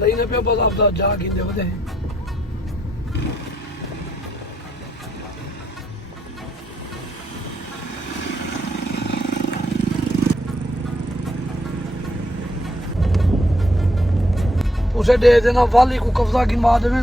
ਲਈਨੇ ਪਿਆ ਬਸ ਆਪਦਾ ਜਾ ਗਿੰਦੇ ਉਹਦੇ उसे दे देना वाली को कब्जा गिनवा देवे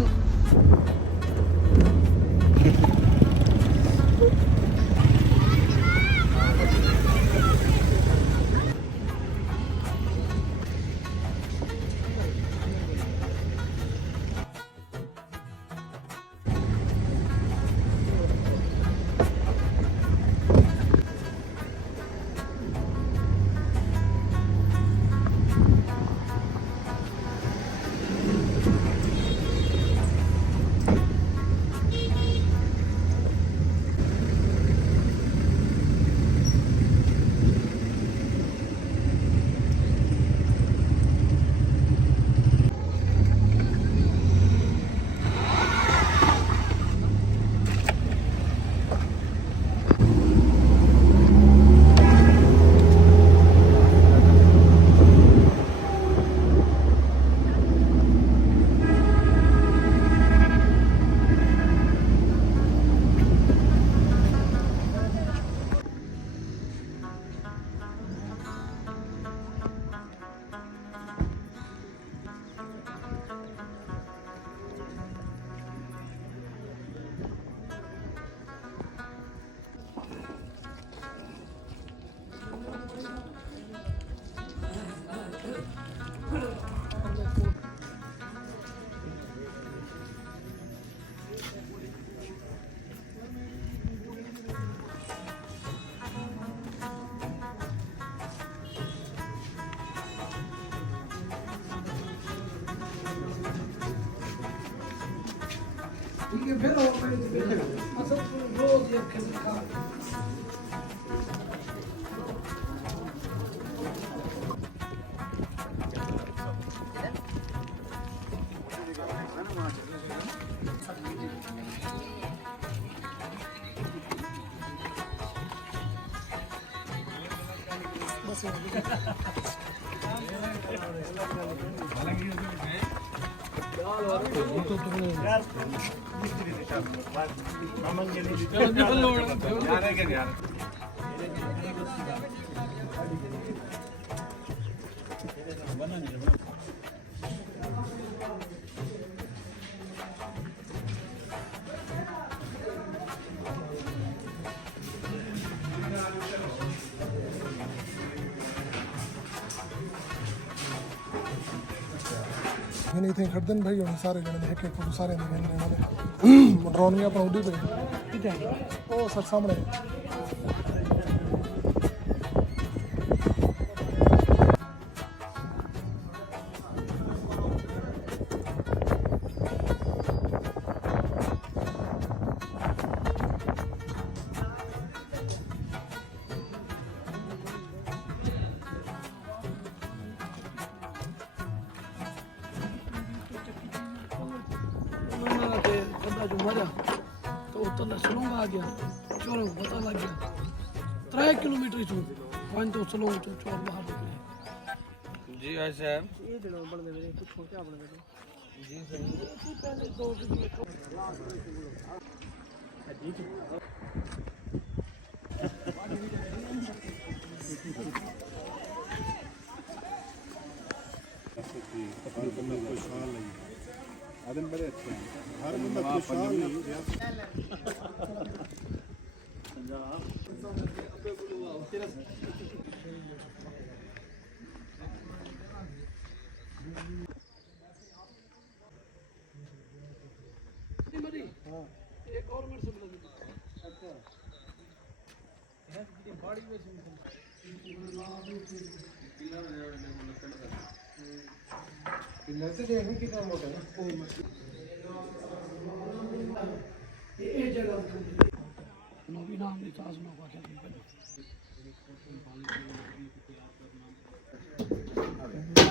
ठीक है फिर और मतलब रोज एक के खा मैंने इतने खरीदन भाई होने सारे जने एक एक फोटो सारे ने लेने वाले ड्रोन में अपना उड़ी पे ओ सर सामने जो मरा तो उतना सुलूंगा आ गया चलो पता लग गया 3 किलोमीटर ही वन तो चलो चोर बाहर निकले जी भाई साहब ये दिनों बन गए कुछ छोड़ के बन गए जी सर पहले 2 दिन आदम बड़े अच्छे हैं हर बंदा खुशहाल नहीं एक और मेरे से मिला ये जगह नवी नाम की सास में क्या पहले